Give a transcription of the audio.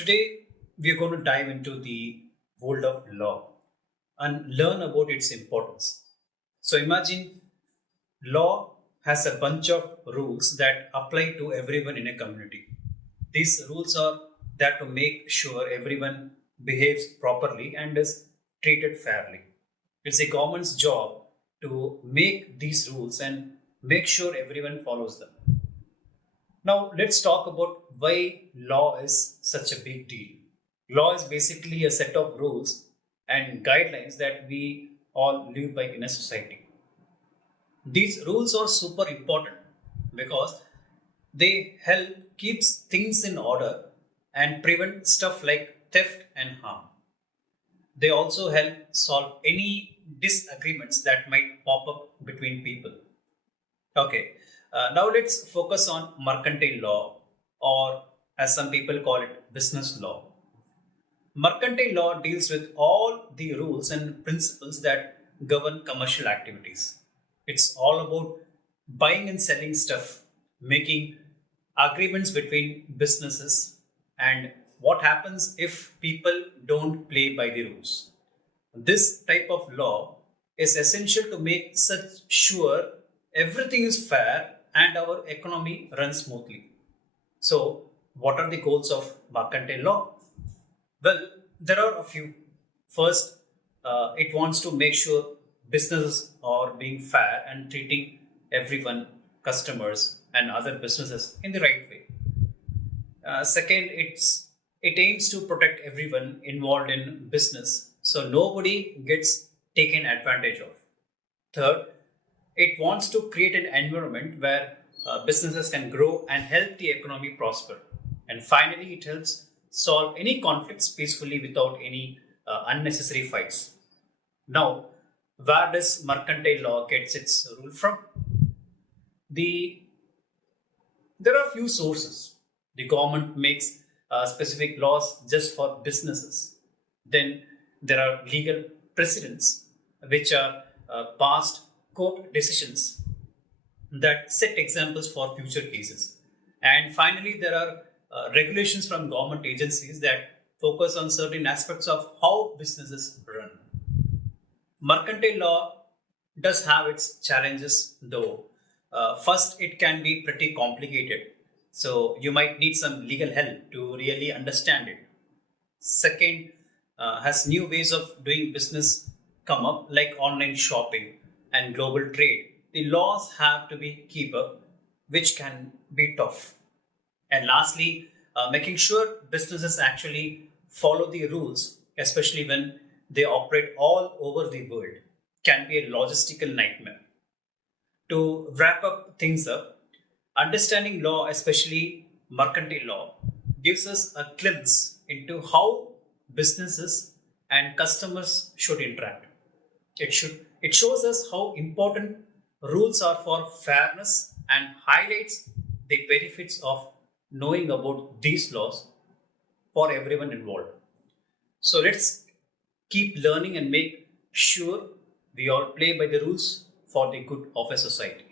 Today, we are going to dive into the world of law and learn about its importance. So, imagine law has a bunch of rules that apply to everyone in a community. These rules are there to make sure everyone behaves properly and is treated fairly. It's a government's job to make these rules and make sure everyone follows them. Now, let's talk about why law is such a big deal. Law is basically a set of rules and guidelines that we all live by in a society. These rules are super important because they help keeps things in order and prevent stuff like theft and harm. They also help solve any disagreements that might pop up between people. Okay, now let's focus on mercantile law, or as some people call it, business law. Mercantile law deals with all the rules and principles that govern commercial activities. It's all about buying and selling stuff, making agreements between businesses, and what happens if people don't play by the rules. This type of law is essential to make such sure everything is fair and our economy runs smoothly. So, what are the goals of mercantile law? Well, there are a few. First, it wants to make sure businesses are being fair and treating everyone, customers, and other businesses in the right way. Second, it aims to protect everyone involved in business, so nobody gets taken advantage of. Third, it wants to create an environment where businesses can grow and help the economy prosper. And finally, it helps solve any conflicts peacefully without any unnecessary fights. Now, where does mercantile law gets its rule from? The There are few sources. The government makes specific laws just for businesses. Then there are legal precedents, which are past court decisions that set examples for future cases. And finally, there are regulations from government agencies that focus on certain aspects of how businesses run. Mercantile law does have its challenges, though. First, it can be pretty complicated, so you might need some legal help to really understand it. Second, has new ways of doing business come up, like online shopping and global trade. The laws have to be keep up, which can be tough. And lastly, making sure businesses actually follow the rules, especially when they operate all over the world, can be a logistical nightmare. To wrap up things up, understanding law, especially mercantile law, gives us a glimpse into how businesses and customers should interact. It shows us how important rules are for fairness and highlights the benefits of knowing about these laws for everyone involved. So let's keep learning and make sure we all play by the rules for the good of a society.